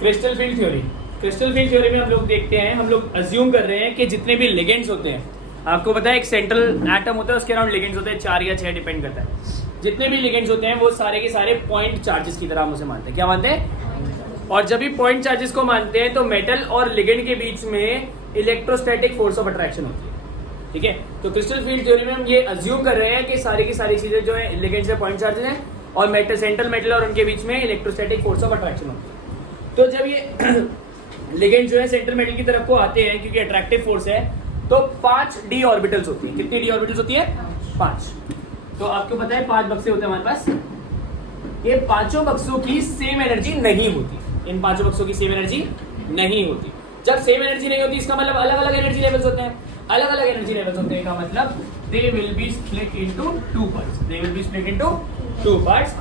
Crystal field theory. Crystal field theory में हम लोग देखते हैं, हम लोग अज्यूम कर रहे हैं कि जितने भी लिगेंड्स होते हैं, आपको पता है एक सेंट्रल एटम होता है, उसके अराउंड लिगेंड्स होते हैं 4 या 6, डिपेंड करता है। जितने भी लिगेंड्स होते हैं वो सारे के सारे पॉइंट चार्जेस की तरह हम उसे मानते हैं। क्या मानते हैं? और जब भी पॉइंट चार्जेस को मानते हैं तो मेटल और लिगेंड के बीच में इलेक्ट्रोस्टैटिक फोर्स ऑफ अट्रैक्शन होती है। ठीक है, तो क्रिस्टल फील्ड थ्योरी में हम ये अज्यूम कर रहे हैं कि सारी की सारी चीजें जो है लिगेंड्स से पॉइंट चार्जेस हैं और मेटल, सेंट्रल मेटल और उनके बीच में इलेक्ट्रोस्टैटिक फोर्स ऑफ अट्रैक्शन होती है। तो जब ये लिगेंड जो है सेंट्रल मेटल की तरफ को आते हैं, क्योंकि अट्रैक्टिव फोर्स है, तो 5 डी ऑर्बिटल्स होती है। कितनी डी ऑर्बिटल्स होती है? 5। तो आपको पता है 5 बक्से होते हैं हमारे पास। ये पांचों बक्सों की सेम एनर्जी नहीं होती। इन पांचों बक्सों की सेम एनर्जी नहीं होती। जब सेम एनर्जी नहीं होती, इसका मतलब अलग अलग एनर्जी लेवल्स होते हैं। अलग अलग एनर्जी लेवल्स होते हैं का मतलब they will be split into 2 parts. They will be split into 2 parts.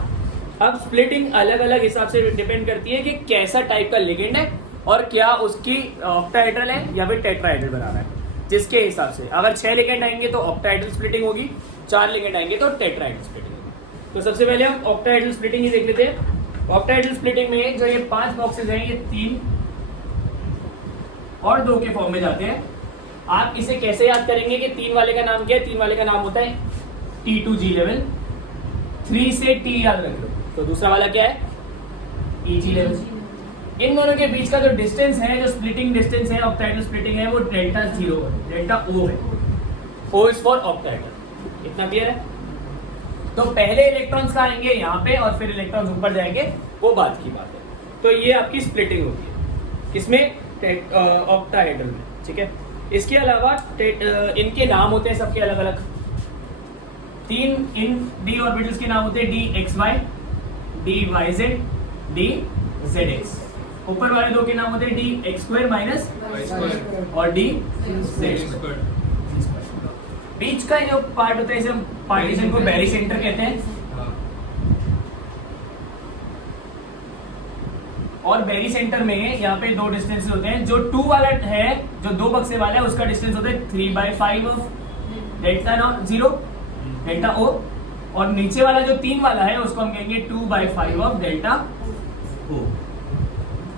अब स्प्लिटिंग अलग अलग हिसाब से डिपेंड करती है कि कैसा टाइप का लिगेंड है और क्या उसकी ऑक्टाहेड्रल है या फिर टेट्राहेड्रल बना रहा है। जिसके हिसाब से अगर 6 लिगेंड आएंगे तो ऑक्टाहेड्रल स्प्लिटिंग होगी, 4 लिगेंड आएंगे तो टेट्राहेड्रल स्प्लिटिंग होगी। तो सबसे पहले हम ऑक्टाहेड्रल स्प्लिटिंग ही देख लेते हैं। ऑक्टाहेड्रल स्प्लिटिंग में जो ये 5 बॉक्सेस हैं, ये 3 और 2 के फॉर्म में जाते हैं। आप इसे कैसे याद करेंगे कि 3 वाले का नाम क्या है? 3 वाले का नाम होता है T2G लेवल। 3 से T याद रख लो। तो दूसरा वाला क्या है? EG level. इन दोनों के बीच का जो डिस्टेंस है, जो स्प्लिटिंग डिस्टेंस है, ऑक्टाहेड्रल स्प्लिटिंग है, वो डेल्टा 0 है, डेल्टा O है। O is for octahedral. इतना क्लियर है? तो पहले इलेक्ट्रॉन्स कहाँ आएंगे? यहाँ पे, और फिर इलेक्ट्रॉन्स ऊपर जाएंगे, वो बात की बात है। तो ये आपकी स्प्लिटिंग होती है किसमें? ऑक्टाहेड्रल में। ठीक है, इसके अलावा इनके नाम होते हैं सबके अलग अलग। 3 इन डी ऑर्बिटल्स के नाम होते हैं DXY, DYZ, DZX। ऊपर वाले 2 के नाम होते हैं DX² माइनस और DZ²। बीच का जो पार्ट होता है, इसे हम पार्टीशन को बैरी सेंटर कहते हैं। और बैरी सेंटर में यहाँ पे 2 डिस्टेंस होते हैं। जो 2 वाला है, जो 2 बक्से वाला है, उसका डिस्टेंस होता है 3/5 ऑफ डेल्टा 0 डेल्टा O। और नीचे वाला जो 3 वाला है, उसको हम कहेंगे 2/5 ऑफ डेल्टा O।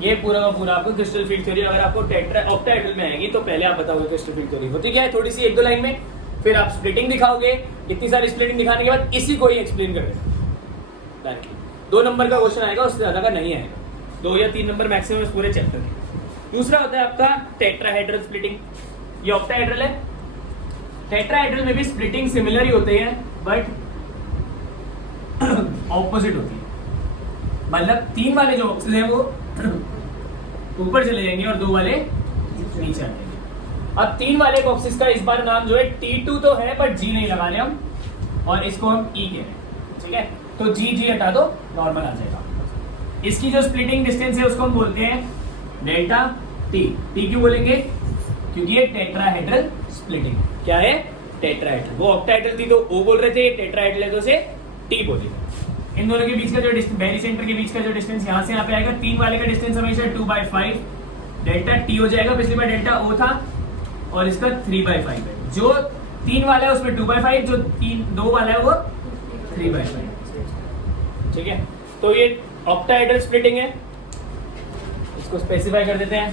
ये पूरा का पूरा आपको क्रिस्टल फील्ड थ्योरी, अगर आपको ऑक्टाहेड्रल में आएगी तो पहले आप बताओगे क्रिस्टल फील्ड थ्योरी होती क्या है, थोड़ी सी 1-2 लाइन में, फिर आप स्प्लिटिंग दिखाओगे। इतनी सारी स्प्लिटिंग दिखाने के बाद इसी को ही एक्सप्लेन कर देंगे। 2 नंबर का क्वेश्चन आएगा, उससे ज्यादा का नहीं आएगा। 2 या 3 नंबर मैक्सिमम इस पूरे चैप्टर के। दूसरा होता है आपका टेट्राहेड्रल स्प्लिटिंग। ये ऑक्टाहेड्रल है। टेट्राहेड्रल में भी स्प्लिटिंग सिमिलर ही होती है, बट ऑपोजिट होती है। मतलब 3 वाले जो बॉक्सेस हैं वो ऊपर चले जाएंगे और 2 वाले नीचे आ जाएंगे। अब 3 वाले बॉक्सेस का इस बार नाम जो है T2 तो है, बट G नहीं लगा रहे हम, और इसको हम E कह रहे हैं। ठीक है, तो G हटा दो, नॉर्मल आ जाएगा। इसकी जो स्प्लिटिंग डिस्टेंस है उसको हम बोलते हैं डेल्टा T। T क्यों बोलेंगे? क्योंकि ये टेट्राहेड्रल स्प्लिटिंग। क्या है? टेट्राहेड्रल। वो ऑक्टाहेड्रल थी तो O बोल रहे थे, टेट्राहेड्रल है तो उसे T बोलेंगे। इन दोनों के बीच का जो बैरी सेंटर के बीच का जो डिस्टेंस यहाँ से यहाँ पे आएगा, 3 वाले का डिस्टेंस हमेशा 2/5 डेल्टा T हो जाएगा। पिछली बार डेल्टा O था और इसका 3/5 है। जो 3 वाला है उसमें 2/5, जो 2 वाला है वो 3/5। ठीक है, तो ये ऑक्टाहेड्रल स्प्लिटिंग है। इसको स्पेसिफाई कर देते हैं।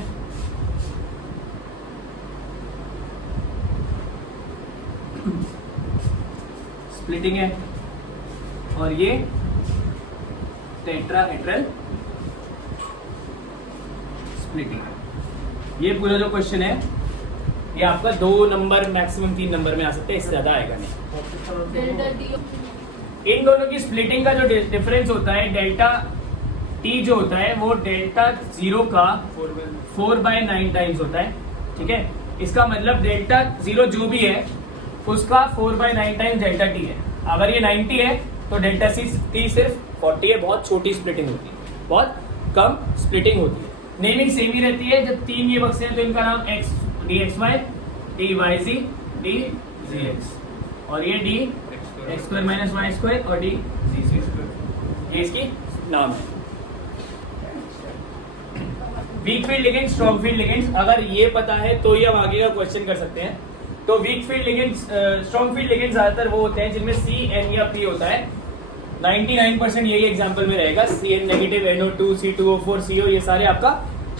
स्प्लिटिंग है और ये टेट्राहेड्रल स्प्लिटिंग है। ये पूरा जो क्वेश्चन है ये आपका 2 नंबर मैक्सिमम 3 नंबर में आ सकते हैं, इससे ज्यादा आएगा नहीं। इन दोनों की स्प्लिटिंग का जो डिफरेंस होता है, डेल्टा T जो होता है वो डेल्टा 0 का 4/9 टाइम्स होता है। ठीक है, इसका मतलब डेल्टा 0 जो भी है उसका 4/9 टाइम्स डेल्टा T है। अगर ये 90 है तो डेल्टा T सिर्फ 40 है। बहुत छोटी स्प्लिटिंग होती है, बहुत कम स्प्लिटिंग होती है। नेमिंग सेम ही रहती है। जब 3 ये बक्से हैं तो इनका नाम DXY, DYZ, DZX, और ये DX² माइनस Y² और DZ²। ये इसकी नाम है। Week field ligand, strong field ligands, अगर ये पता है तो ये हम आगे का क्वेश्चन कर सकते हैं। तो week field ligands, strong field ligands ज्यादातर वो होते हैं जिनमें C, N या P होता है। 99% यही एग्जाम्पल में रहेगा। Cn negative, NO2, C2O4, CO, ये सारे आपका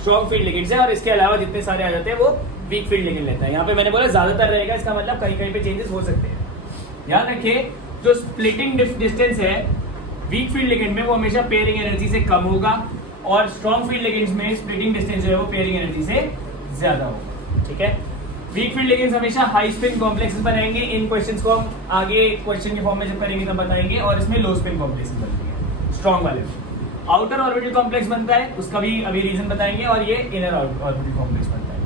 स्ट्रॉन्ग फील्ड लिगेंड्स हैं, और इसके अलावा जितने सारे आ जाते हैं वो वीक फील्ड लिगेंड लेता है। यहाँ पे मैंने बोला ज्यादातर रहेगा, इसका मतलब कहीं कहीं पे चेंजेस हो सकते हैं। याद रखिए जो स्प्लिटिंग डिस्टेंस है वीक फील्ड लिगेंड में वो हमेशा पेयरिंग एनर्जी से कम होगा, और स्ट्रॉन्ग फील्ड लिगेंड्स में स्प्लिटिंग डिस्टेंस जो है वो पेयरिंग एनर्जी से ज्यादा होगा। ठीक है, वीक फील्ड लिगेंड्स हमेशा हाई स्पिन कॉम्प्लेक्सेस बनाएंगे। इन क्वेश्चंस को हम आगे क्वेश्चन के फॉर्म में जब करेंगे तब बताएंगे, और इसमें लो स्पिन कॉम्प्लेक्सेस बनती है स्ट्रॉन्ग वाले में। आउटर ऑर्बिटल कॉम्प्लेक्स बनता है, उसका भी अभी रीजन बताएंगे, और ये इनर ऑर्बिटल कॉम्प्लेक्स बनता है।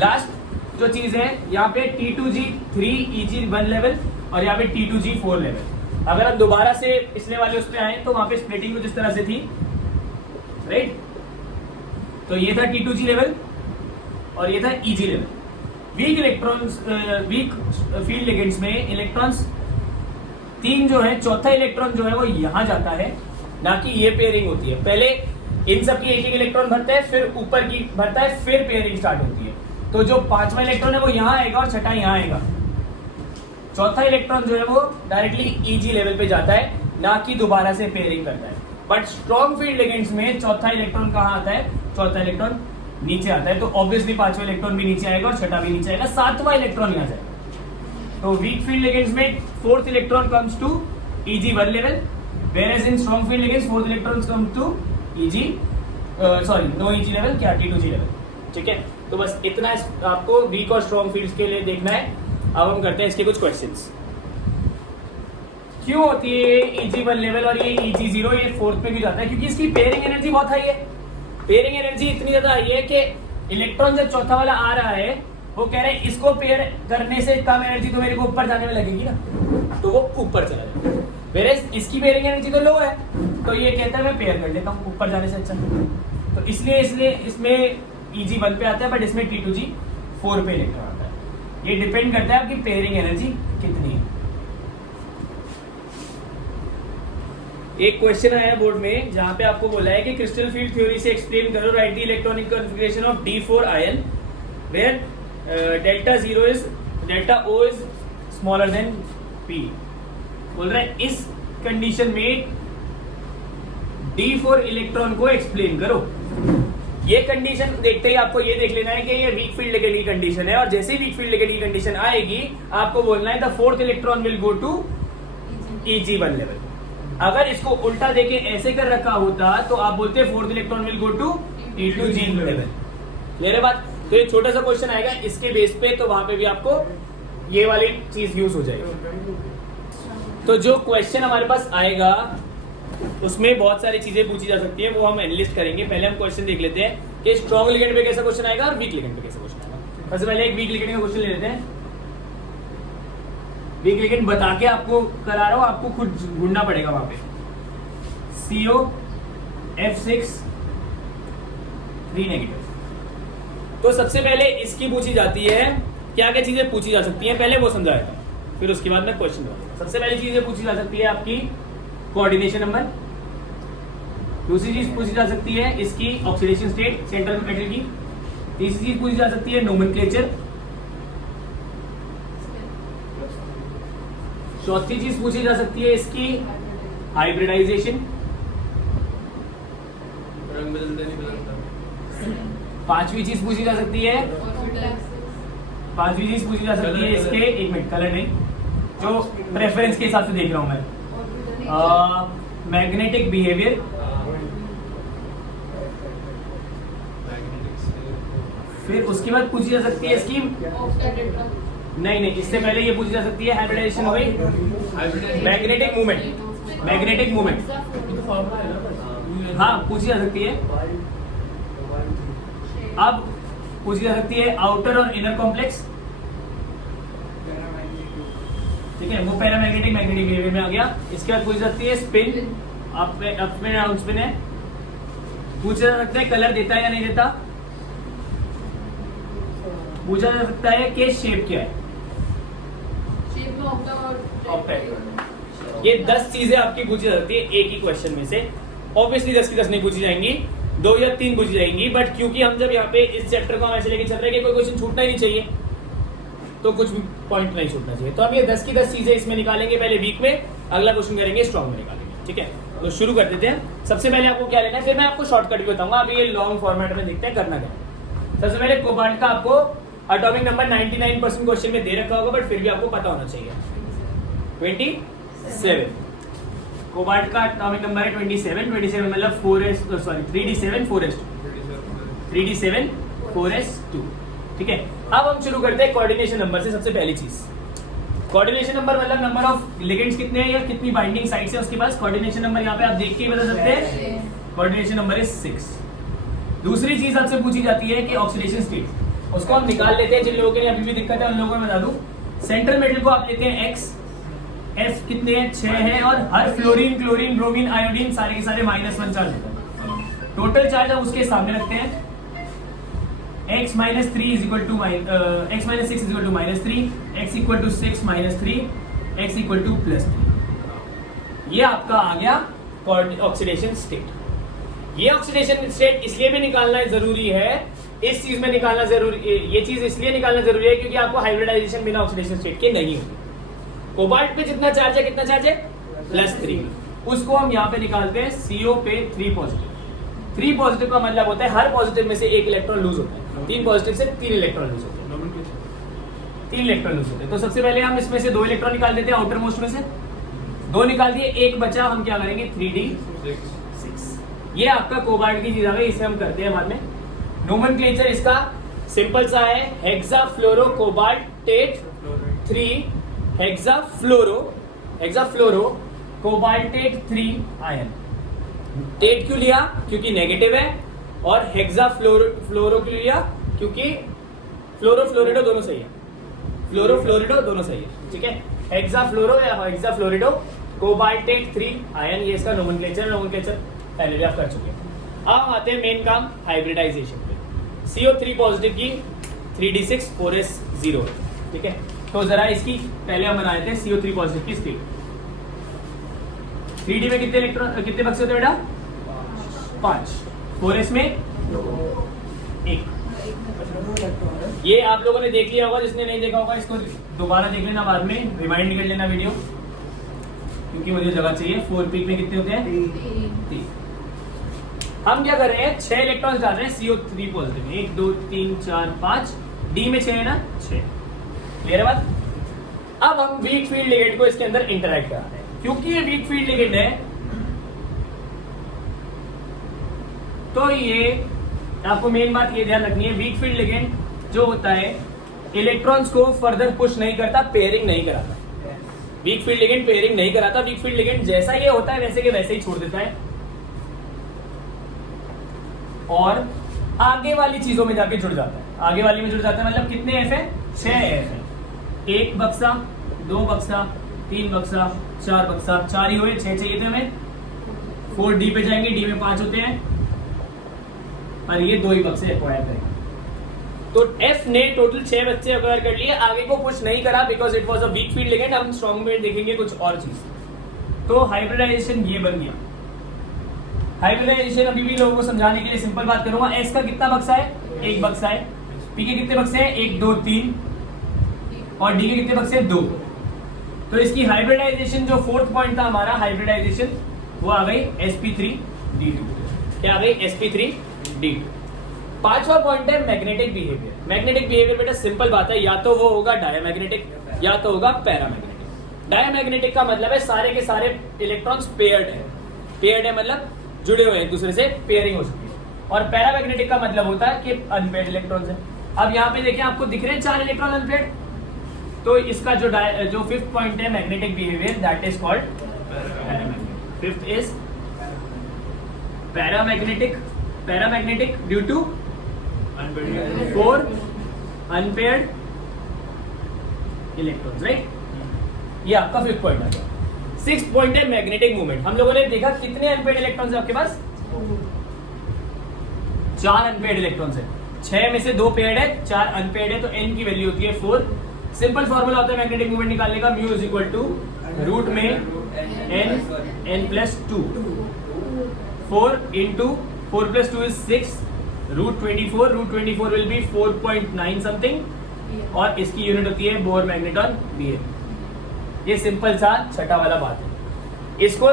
लास्ट जो चीज है यहाँ पे T2G 3 EG 1 लेवल, और यहाँ पे T2G 4 लेवल। अगर हम दोबारा से पिछले वाले उस पे आए तो वहां पे स्प्लिटिंग कुछ इस तरह से थी, राइट। तो ये था T2G लेवल और ये था EG level. Weak electrons, weak field ligands में इलेक्ट्रॉन्स 3 जो है, चौथा इलेक्ट्रॉन जो है वो यहां जाता है, ना कि ये पेयरिंग होती है। पहले इन सब की एक एक इलेक्ट्रॉन भरता है, फिर ऊपर की भरता है, फिर पेयरिंग स्टार्ट होती है। तो जो 5वां इलेक्ट्रॉन है वो यहाँ आएगा और 6ठा यहाँ आएगा। चौथा इलेक्ट्रॉन जो है वो डायरेक्टली EG लेवल पे जाता है, ना कि दोबारा से पेयरिंग करता है। बट स्ट्रॉन्ग फील्ड लिगेंड्स में चौथा इलेक्ट्रॉन कहाँ आता है? चौथा इलेक्ट्रॉन नीचे आता है, तो ऑब्वियसली 5वां इलेक्ट्रॉन भी नीचे आएगा और 6ठा भी नीचे आएगा, 7वां इलेक्ट्रॉन यहाँ जाएगा। तो वीक फील्ड लिगेंड्स में 4th electron comes to EG 1 level, whereas in strong field ligands 4th electrons come to EG, no EG level, क्या T2G level। ठीक है, तो बस इतना आपको वीक और स्ट्रॉन्ग फील्ड्स के लिए देखना है। अब हम करते हैं इसके कुछ क्वेश्चंस। क्यों होती है EG 1 लेवल और ये EG 0 ये 4th पे क्यों जाता है? क्योंकि इसकी पेयरिंग एनर्जी बहुत हाई है। पेयरिंग एनर्जी इतनी ज्यादा हाई है कि इलेक्ट्रॉन जब चौथा वाला आ रहा है वो कह रहे हैं इसको पेयर करने से कम एनर्जी तो मेरे को ऊपर जाने में लगेगी ना, तो वो ऊपर चला जाएगा। वेरेस इसकी पेयरिंग एनर्जी तो लो है, तो ये कहता है मैं पेयर कर लेता हूँ ऊपर जाने से अच्छा। तो इसलिए इसमें EG 1 पे आता है, बट इसमें T2G 4 पे इलेक्ट्रॉन आता है। ये डिपेंड करता है आपकी पेयरिंग एनर्जी कितनी है। एक क्वेश्चन आया बोर्ड में जहां पे आपको बोला है कि क्रिस्टल फील्ड थ्योरी से एक्सप्लेन करो, write the electronic configuration of D4 ion where delta O is smaller than P। बोल रहा है इस कंडीशन में D4 इलेक्ट्रॉन को एक्सप्लेन करो। ये कंडीशन देखते ही आपको ये देख लेना है कि ये वीक फील्ड लिगेंड की कंडीशन है, और जैसे ही वीक फील्ड लिगेंड की कंडीशन आएगी आपको बोलना है the 4th electron will go to EG 1 level. अगर इसको उल्टा देके ऐसे कर रखा होता तो आप बोलते 4th electron will go to T2G level. मेरे बात, तो ये छोटा सा क्वेश्चन आएगा इसके बेस पे, तो वहां पे भी आपको ये वाली चीज यूज हो जाएगी। तो जो क्वेश्चन हमारे पास आएगा उसमें बहुत सारी चीजें पूछी जा सकती है, वो हम एनालिस्ट करेंगे। पहले हम क्वेश्चन देख लेते हैं कि स्ट्रॉन्ग लिगेंड पे कैसा क्वेश्चन आएगा और वीक लिगेंड पे कैसा क्वेश्चन आएगा। सबसे पहले एक वीक लिगेंड का क्वेश्चन ले लेते हैं। वीक लिगेंड बता के आपको करा रहा हूं, आपको खुद ढूंढना पड़ेगा वहां पे। CO F6 3 negative. तो सबसे पहले इसकी पूछी जाती है, क्या क्या चीजें पूछी जा सकती हैं पहले वो समझाएगा, फिर उसके बाद में क्वेश्चन बताऊंगा। सबसे पहली चीजें पूछी जा सकती है आपकी कोऑर्डिनेशन नंबर। दूसरी चीज पूछी जा सकती है इसकी ऑक्सीडेशन स्टेट सेंट्रल मेटल की। तीसरी चीज पूछी जा सकती है नोमेनक्लेचर। चौथी चीज पूछी जा सकती है इसकी हाइब्रिडाइजेशन। रंग बदलते नहीं बदलता। पांचवी चीज पूछी जा सकती है इसके, एक मिनट, कलर नहीं, जो प्रेफरेंस के हिसाब से देख रहा हूं मैं, मैग्नेटिक बिहेवियर। फिर उसके बाद पूछी जा सकती है इसकी, नहीं, इससे पहले ये पूछी जा सकती है हाइब्रिडाइजेशन हो गई, मैग्नेटिक मूवमेंट, हाँ पूछी जा सकती है। अब पूछी जा सकती है आउटर और इनर कॉम्प्लेक्स, ठीक है, वो पैरामैग्नेटिक मैग्नेटिक बिहेवियर में आ गया। इसके बाद पूछी जाती है spin, up spin down spin है। पूछा जा सकता है कलर देता है या नहीं देता। पूछा जा सकता है कि शेप क्या है, ये 10 चीजें आपकी पूछी जा सकती है एक ही क्वेश्चन में से। ऑब्वियसली 10 की 10 नहीं पूछी जाएंगी, 2 या 3 पूछी जाएंगी, बट क्योंकि हम जब यहाँ पे इस चैप्टर को हम ऐसे लेके चल रहे हैं कि कोई क्वेश्चन छूटना ही नहीं चाहिए, तो कुछ भी पॉइंट नहीं छूटना चाहिए, तो हम ये 10 की 10 चीजें इसमें निकालेंगे पहले वीक में, अगला क्वेश्चन करेंगे स्ट्रॉन्ग में निकालेंगे। ठीक है, तो शुरू कर देते हैं। सबसे पहले आपको क्या लेना है, फिर मैं आपको शॉर्टकट भी बताऊंगा। अभी ये लॉन्ग फॉर्मेट में देखते हैं करना क्या है। सबसे पहले कोबाल्ट का आपको एटॉमिक नंबर 99% क्वेश्चन में दे रखा होगा, बट फिर भी आपको पता होना चाहिए 27। कोबाल्ट का एटॉमिक नंबर है 27 मतलब 3d7 4s2। ठीक है, अब हम शुरू करते हैं कोऑर्डिनेशन नंबर से। सबसे पहली चीज कोऑर्डिनेशन नंबर मतलब नंबर ऑफ लिगेंड्स कितने हैं या कितनी बाइंडिंग साइट्स है उसके पास। कोऑर्डिनेशन नंबर यहाँ पे आप देख के ही बता सकते हैं, कोऑर्डिनेशन नंबर इज 6। दूसरी चीज आपसे पूछी जाती है कि ऑक्सीडेशन स्टेट, उसको हम निकाल लेते हैं। जिन लोगों के लिए अभी भी दिक्कत है उन लोगों को मैं बता दूं, सेंट्रल मेटल को आप लेते हैं x, f कितने हैं 6 है, और हर फ्लोरीन क्लोरीन ब्रोमीन आयोडीन सारे के सारे -1 चार्ज होता है। टोटल चार्ज हम उसके सामने रखते हैं, x - 3 = x - 6 = -3, x = 6 - 3, x = +3। ये आपका आ गया ऑक्सीडेशन स्टेट। ये ऑक्सीडेशन स्टेट इसलिए भी निकालना जरूरी है, इस चीज में निकालना जरूरी, ये चीज इसलिए निकालना जरूरी है क्योंकि आपको हाइब्रिडाइजेशन बिना ऑक्सीडेशन स्टेट के नहीं होगी। कोबाल्ट पे जितना चार्ज है, कितना चार्ज है +3, उसको हम यहाँ पे निकालते हैं CO पे 3 पॉजिटिव। 3 पॉजिटिव का मतलब होता है हर पॉजिटिव में से 1 इलेक्ट्रॉन लूज होता है। 3 पॉजिटिव से 3 इलेक्ट्रॉन लूज होते हैं, 3 इलेक्ट्रॉन लूज होते हैं। तो सबसे पहले हम इसमें से 2 इलेक्ट्रॉन निकाल देते हैं, आउटर मोस्ट में से 2 निकाल दिए, 1 बचा। हम क्या करेंगे 3d6। ये आपका कोबाल्ट की चीज आ गई, इसे हम करते हैं बाद में। नोमेनक्लेचर इसका सिंपल सा है, हेक्साफ्लोरो कोबाल्टेट 3 हेक्साफ्लोरो कोबाल्टेट 3 आयन। टेट क्यों लिया, क्योंकि नेगेटिव है, और हेक्साफ्लोरो क्यों लिया, क्योंकि फ्लोरोफ्लोरिडो दोनों सही है, फ्लोरोफ्लोरिडो दोनों सही है। ठीक है, हेक्साफ्लोरो या हेक्साफ्लोरिडो कोबाल्टेट 3 आयन, ये इसका नोमेनक्लेचर पहले भी आप कर चुके हैं। अब आते हैं मेन काम हाइब्रिडाइजेशन पे। CO3 पॉजिटिव की 3d6 4s0। ठीक है, तो जरा इसकी पहले हम बना लेते हैं CO3 पॉजिटिव की स्टेट। 3d में कितने इलेक्ट्रॉन, कितने बक्से होते हैं बेटा 5, 4s में 1। ये आप लोगों ने देख लिया होगा, जिसने नहीं देखा होगा इसको दोबारा देख लेना, बाद में रिमाइंड कर लेना वीडियो, क्योंकि मुझे जगह चाहिए। 4 पीक में कितने होते हैं 3। हम क्या कर रहे हैं 6 इलेक्ट्रॉन्स डाल रहे हैं CO3 पॉजिटिव में, 1 2 3 4 5, D में 6 है ना 6। क्लियर है बात। अब हम वीक फील्ड लिगेंड को इसके अंदर इंटरैक्ट करा रहे हैं, क्योंकि ये वीक फील्ड लिगेंड है तो ये आपको मेन बात ये ध्यान रखनी है, वीक फील्ड लिगेंड जो होता है इलेक्ट्रॉन्स को फर्दर पुश नहीं करता, पेयरिंग नहीं कराता। वीक फील्ड लिगेंड पेयरिंग नहीं कराता, वीक फील्ड लिगेंड जैसा ये होता है वैसे के वैसे ही छोड़ देता है, और आगे वाली चीजों में जाके जुड़ जाता है। आगे वाली में जुड़ जाता है मतलब कितने F है 6 F है, 1 बक्सा 2 बक्सा 3 बक्सा 4 बक्सा, 4 ही हुए, 6 चाहिए थे हमें। 4D पे जाएंगे, D में 5 होते हैं, और ये 2 ही बक्से एक्वायर करेंगे। तो F ने टोटल 6 बक्से एक्वायर कर लिए, आगे को पुश नहीं करा because it was a week field ligand. हम स्ट्रॉन्ग में देखेंगे कुछ और चीज। तो हाइब्रिडाइजेशन ये बन गया। हाइब्रिडाइजेशन अभी भी लोगों को समझाने के लिए सिंपल बात करूंगा। S का कितना बक्सा है 1 बक्सा है, P के कितने बक्से हैं 1 2 3, और D के कितने बक्से हैं 2। तो इसकी हाइब्रिडाइजेशन जो 4th पॉइंट था हमारा हाइब्रिडाइजेशन, वो आ गई sp3d2। क्या आ गई sp3d2। 5वां पॉइंट है मैग्नेटिक बिहेवियर। मैग्नेटिक बिहेवियर बेटा सिंपल बात है, या तो वो होगा डायमैग्नेटिक या तो होगा पैरामैग्नेटिक। डायमैग्नेटिक का मतलब है सारे के सारे इलेक्ट्रॉन्स पेयर्ड है, पेयर्ड है मतलब जुड़े हुए हैं एक दूसरे से, पेयरिंग हो सकती है। और पैरामैग्नेटिक का मतलब होता है कि अनपेयर्ड इलेक्ट्रॉन्स है। अब यहाँ पे देखें आपको दिख रहे हैं 4 इलेक्ट्रॉन अनपेयर्ड, तो इसका जो 5th पॉइंट है magnetic behaviour, that is called paramagnetic. 5th is paramagnetic due to 4 unpaired electrons, right. ये आपका 5th पॉइंट आ गया। 6th पॉइंट है मैग्नेटिक मूवमेंट। हम लोगों ने देखा कितने अनपेयर्ड इलेक्ट्रॉन्स है आपके पास 4 अनपेयर्ड इलेक्ट्रॉन्स है, 6 में से 2 पेयर्ड है, 4 अनपेयर्ड है, तो n की वैल्यू होती है 4। सिंपल फॉर्मूला होता है मैग्नेटिक मूवमेंट निकालने का, mu is equal to root में n+2, 4 into 4+2 is 6, root 24 will be 4.9 something, और इसकी यूनिट होती है बोर मैग्नेटॉन बीए। ये सिंपल सा छठा वाला बात है। इसको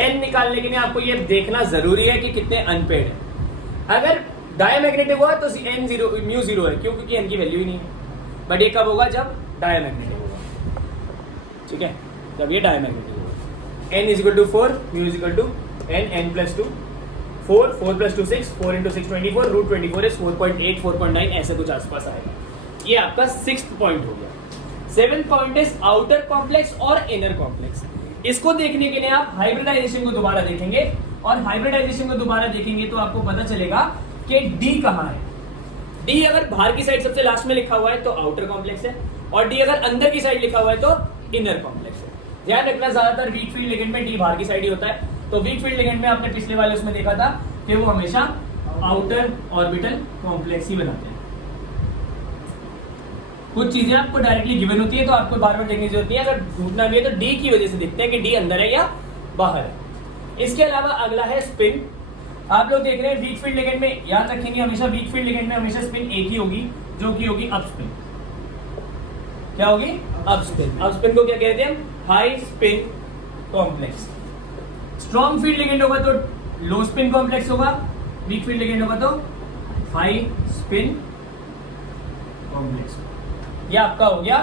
एन निकालने के लिए आपको ये देखना जरूरी है कि कितने अनपेड है। अगर डायमैग्नेटिक हुआ तो एन जीरो म्यू जीरो है, क्यों? क्योंकि एन की वैल्यू ही नहीं है। बट ये कब होगा? जब डायमैग्नेटिक होगा, ठीक है, जब ये डायमैग्नेटिक होगा। N is equal to 4, mu is equal to n plus 2, 4 plus 2 6, 4 into 6 24, root 24 is 4.8 4.9 ऐसे कुछ आसपास आएगा। ये आपका 6th पॉइंट हो गया। 7th point is outer complex और इनर कॉम्प्लेक्स। इसको देखने के लिए आप हाइब्रिडाइजेशन को दोबारा देखेंगे, और हाइब्रिडाइजेशन को दोबारा देखेंगे तो आपको पता चलेगा कि डी कहाँ है। डी अगर बाहर की साइड सबसे लास्ट में लिखा हुआ है तो आउटर कॉम्प्लेक्स है, और डी अगर अंदर की साइड लिखा हुआ है तो इनर कॉम्प्लेक्स है। ध्यान रखना, ज्यादातर वीक फील्ड लिगेंड में डी बाहर की साइड ही होता है। तो वीक फील्ड लिगेंड में आपने पिछले वाले उसमें देखा था कि वो हमेशा आउटर ऑर्बिटल कॉम्प्लेक्स ही बनाते हैं। कुछ चीजें आपको डायरेक्टली गिवन होती है तो आपको बार बार देखने की जरूरत नहीं है। अगर ढूंढना भी है तो डी की वजह से देखते हैं कि डी अंदर है या बाहर है। इसके अलावा अगला है स्पिन। आप लोग देख रहे हैं वीक फील्ड लिगेंड में, याद रखेंगे हमेशा वीक फील्ड लिगेंड में हमेशा स्पिन एक ही होगी, जो कि होगी अप स्पिन। क्या होगी? Up spin. अप स्पिन को क्या कहते हैं? High spin complex. Strong field ligand होगा तो लो स्पिन कॉम्प्लेक्स होगा, वीक फील्ड लिगेंड होगा तो हाई स्पिन कॉम्प्लेक्स। ये आपका हो गया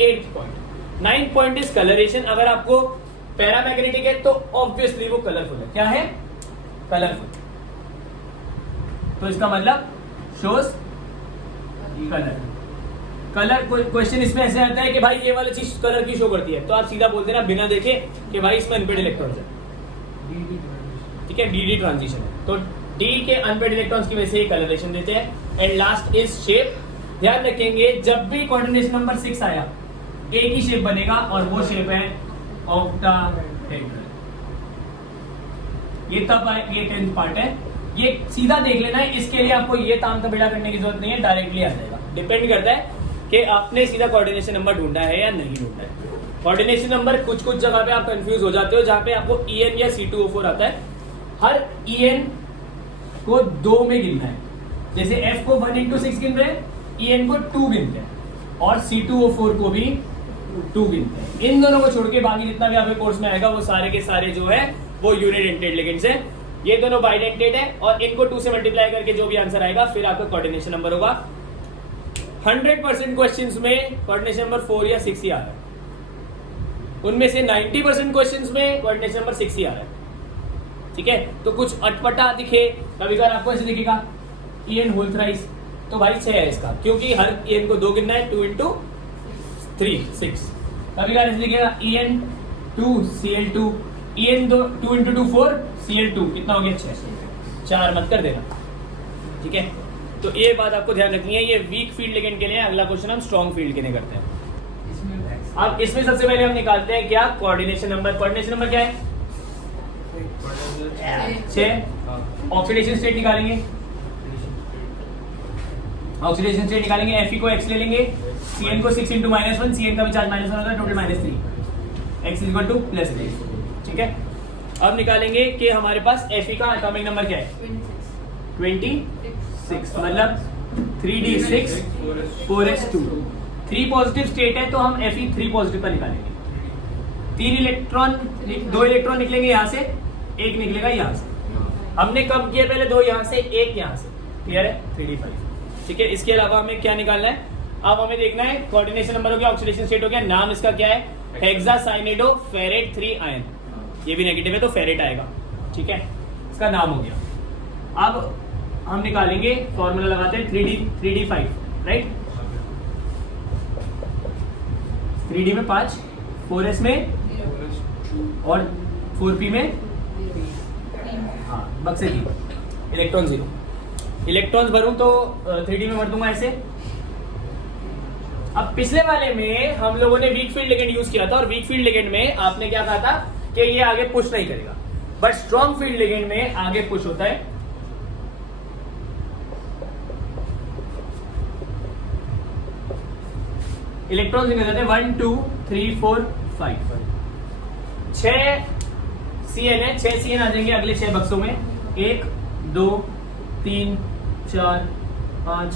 8th point. 9th point is colouration. अगर आपको पैरामैग्नेटिक है तो ऑब्वियसली वो कलरफुल है। क्या है? कलरफुल। तो इसका मतलब शोज कलर। कलर क्वेश्चन इसमें ऐसे आता है कि भाई ये वाली चीज कलर की शो करती है, तो आप सीधा बोल देना बिना देखे कि भाई इसमें अनपेड इलेक्ट्रॉन्स है, ठीक है, डीडी ट्रांजिशन है। तो डी के अनपेड इलेक्ट्रॉन्स की वजह से कलरेशन देते हैं। And last is shape. ध्यान रखेंगे जब भी कोऑर्डिनेशन नंबर 6 आया एक ही शेप बनेगा, और वो शेप है ऑक्टाहेड्रल। ये तब ये 10th पार्ट है। ये सीधा देख लेना है, इसके लिए आपको ये ताम तबेड़ा करने की जरूरत नहीं है, डायरेक्टली आ जाएगा। डिपेंड करता है कि आपने सीधा कोऑर्डिनेशन नंबर ढूंढा है या नहीं ढूंढा है। कोऑर्डिनेशन नंबर कुछ जगह पे आप कंफ्यूज हो जाते हो, जहां पे आपको EN या C2O4 आता है। हर EN को 2 में गिनना है। जैसे F को 1 into 6 गिन रहे हैं, EN को 2 गिनते हैं, और C2O4 को भी 2 गिनते हैं। इन दोनों को छोड़ के बाकी जितना भी आपके कोर्स में आएगा वो सारे के सारे जो है वो यूनिडेंटेड लिगेंड्स हैं। ये दोनों बाइडेंटेड है, और इनको 2 से मल्टीप्लाई करके जो भी आंसर आएगा फिर आपका कोऑर्डिनेशन नंबर होगा। 100% क्वेश्चंस में कोऑर्डिनेशन नंबर 4 या 6 ही आ रहा है। उनमें से 90% क्वेश्चंस में कोऑर्डिनेशन नंबर 6 ही आ रहा है, ठीक है। तो कुछ अटपटा दिखे, कभी कभार आपको ऐसे दिखेगा EN होल थ्राइस, तो भाई 6 है इसका, क्योंकि हर EN को 2 गिनना है। 2 into 3 6। कभी कभार ऐसे दिखेगा EN 2 Cl2, EN 2 into 2 4 Cl2, कितना हो गया? 6। 4 मत कर देना, ठीक है। तो ये बात आपको ध्यान रखनी है। ये वीक फील्ड लिगेंड के लिए। अगला क्वेश्चन हम स्ट्रॉन्ग फील्ड के लिए करते हैं। अब इसमें सबसे पहले हम निकालते हैं क्या? Coordination number. कोऑर्डिनेशन नंबर क्या है? 6। ऑक्सीडेशन स्टेट निकालेंगे। ऑक्सीडेशन स्टेट निकालेंगे, Fe को x ले लेंगे, Cn को 6 into -1, Cn का भी चार्ज -1 होता है, टोटल -3, x इक्वल टू +3, ठीक है। अब निकालेंगे कि हमारे पास Fe का एटॉमिक नंबर क्या है? 26, मतलब 3d6 4s2। 3 पॉजिटिव स्टेट है तो हम Fe 3 पॉजिटिव का निकालेंगे। 2 इलेक्ट्रॉन निकलेंगे यहाँ से, 1 निकलेगा यहाँ से। हमने कब किया? पहले 2 यहाँ से, 1 यहाँ से। क्लियर है? 3d5, ठीक है। इसके अलावा हमें क्या निकालना है? अब हमें देखना है कोऑर्डिनेशन नंबर हो गया, ऑक्सीडेशन स्टेट हो गया, नाम इसका क्या है? हेक्सासाइनिडोफेरेट 3 आयन। ये भी नेगेटिव है तो फेरेट आएगा, ठीक है, इसका नाम हो गया। अब हम निकालेंगे, फॉर्मूला लगाते हैं 3d5, राइट। 3d में 5, 4s में और 4p में हाँ बक्से की इलेक्ट्रॉन 0। इलेक्ट्रॉन्स भरूं तो 3d में भर दूंगा ऐसे। अब पिछले वाले में हम लोगों ने वीक फील्ड लिगेंड यूज किया था, और वीक फील्ड लिगेंड में आपने क्या कहा था कि ये आगे पुश नहीं करेगा, बट स्ट्रॉन्ग फील्ड लिगेंड में आगे पुश होता है। इलेक्ट्रॉन्स निकल जाते हैं 1 2 3 4 5। 6 CN है, 6 CN आ जाएंगे अगले 6 बक्सों में। 1 2 3 4 5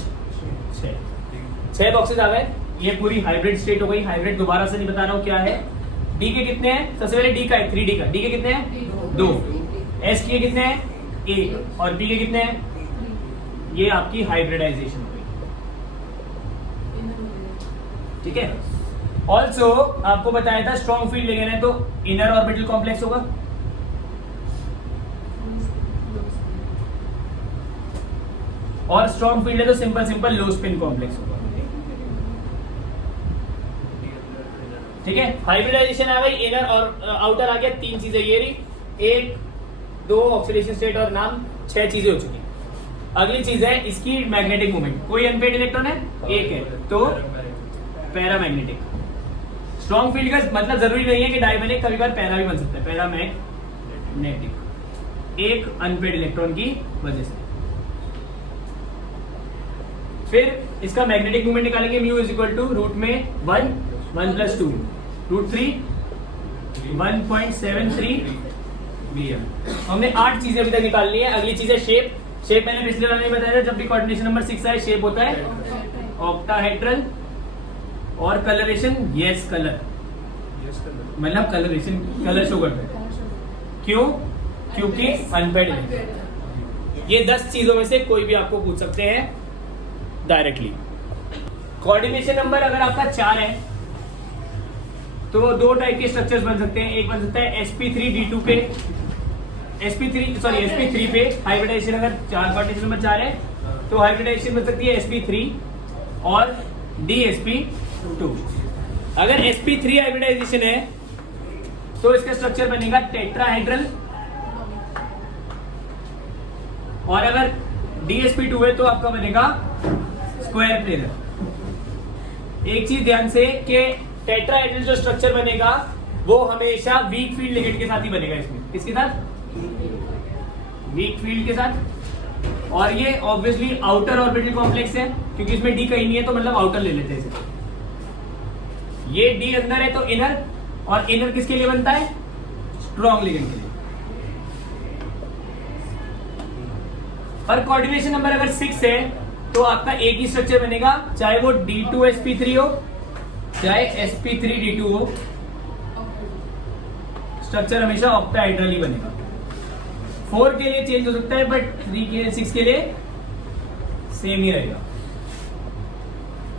6 बॉक्सेस आ गए। ये पूरी हाइब्रिड स्टेट हो गई। हाइब्रिड दोबारा से नहीं बता रहा हूं क्या है। डी के कितने हैं? सबसे पहले डी का है, 3D का। डी के कितने हैं? 2, S के कितने हैं 1 और P के कितने हैं, ये आपकी हाइब्रिडाइजेशन हो गई। ठीक है। ऑल्सो आपको बताया था स्ट्रॉन्ग फील्ड लिगेंड है तो इनर ऑर्बिटल कॉम्प्लेक्स होगा, और स्ट्रॉन्ग फील्ड है तो सिंपल लो स्पिन कॉम्प्लेक्स होगा। ठीक है। हाइब्रिडाइजेशन है भाई, इनर और आउटर आ गया, 3 चीजें ये रही, 1 2 ऑक्सीडेशन स्टेट और नाम, 6 चीजें हो चुकी। अगली चीज है इसकी मैग्नेटिक मूवमेंट। कोई अनपेड इलेक्ट्रॉन है, 1 है तो पैरामैग्नेटिक। स्ट्रॉन्ग फील्ड का मतलब जरूरी नहीं है कि डाई बने, कभी बार पैरा भी बन सकता है, पैरामैग्नेटिक, एक अनपेड इलेक्ट्रॉन की वजह से। फिर इसका मैग्नेटिक मूवमेंट निकालेंगे, mu is equal to root में 1 + 2 √3 1.73 VM। हमने 8 चीजें अभी तक निकाल ली है। अगली चीज है शेप। शेप मैंने पिछले वाले में बताया था, जब भी कोऑर्डिनेशन नंबर 6 आए शेप होता है ऑक्टाहेड्रल, और कलरेशन यस कलर, मतलब कलरेशन कलर शो करता है। क्यों? क्योंकि अनपेड है। ये 10 चीजों में से कोई भी आपको पूछ सकते हैं डायरेक्टली। कोऑर्डिनेशन नंबर अगर आपका 4 है तो 2 टाइप के स्ट्रक्चर्स बन सकते हैं। एक बन सकता है sp3d2 पे, sp3 पे हाइब्रिडाइजेशन, अगर 4 कोऑर्डिनेशन नंबर 4 है तो हाइब्रिडाइजेशन बन सकती है sp3 और dsp2। अगर sp3 हाइब्रिडाइजेशन है तो इसका स्ट्रक्चर बनेगा टेट्राहेड्रल, और अगर dsp2 है तो आपका बनेगा स्क्वायर प्लेनर। एक चीज ध्यान से कि टेट्राहेड्रल जो स्ट्रक्चर बनेगा वो हमेशा वीक फील्ड लिगेंड के साथ ही बनेगा। इसमें किसके साथ? वीक फील्ड के साथ। और ये ऑब्वियसली आउटर ऑर्बिटल कॉम्प्लेक्स है, क्योंकि इसमें डी कहीं नहीं है तो मतलब आउटर ले लेते हैं इसे। ये डी अंदर है तो इनर, और इनर किसके लिए बनता है? स्ट्रॉन्ग लिगेंड के लिए। और कोऑर्डिनेशन नंबर अगर 6 है तो आपका एक ही स्ट्रक्चर बनेगा, चाहे वो D2sp3 हो चाहे sp3d2 हो, स्ट्रक्चर हमेशा ऑक्टाहेड्रल ही बनेगा। 4 के लिए चेंज हो सकता है बट 3 के 6 के लिए सेम ही रहेगा।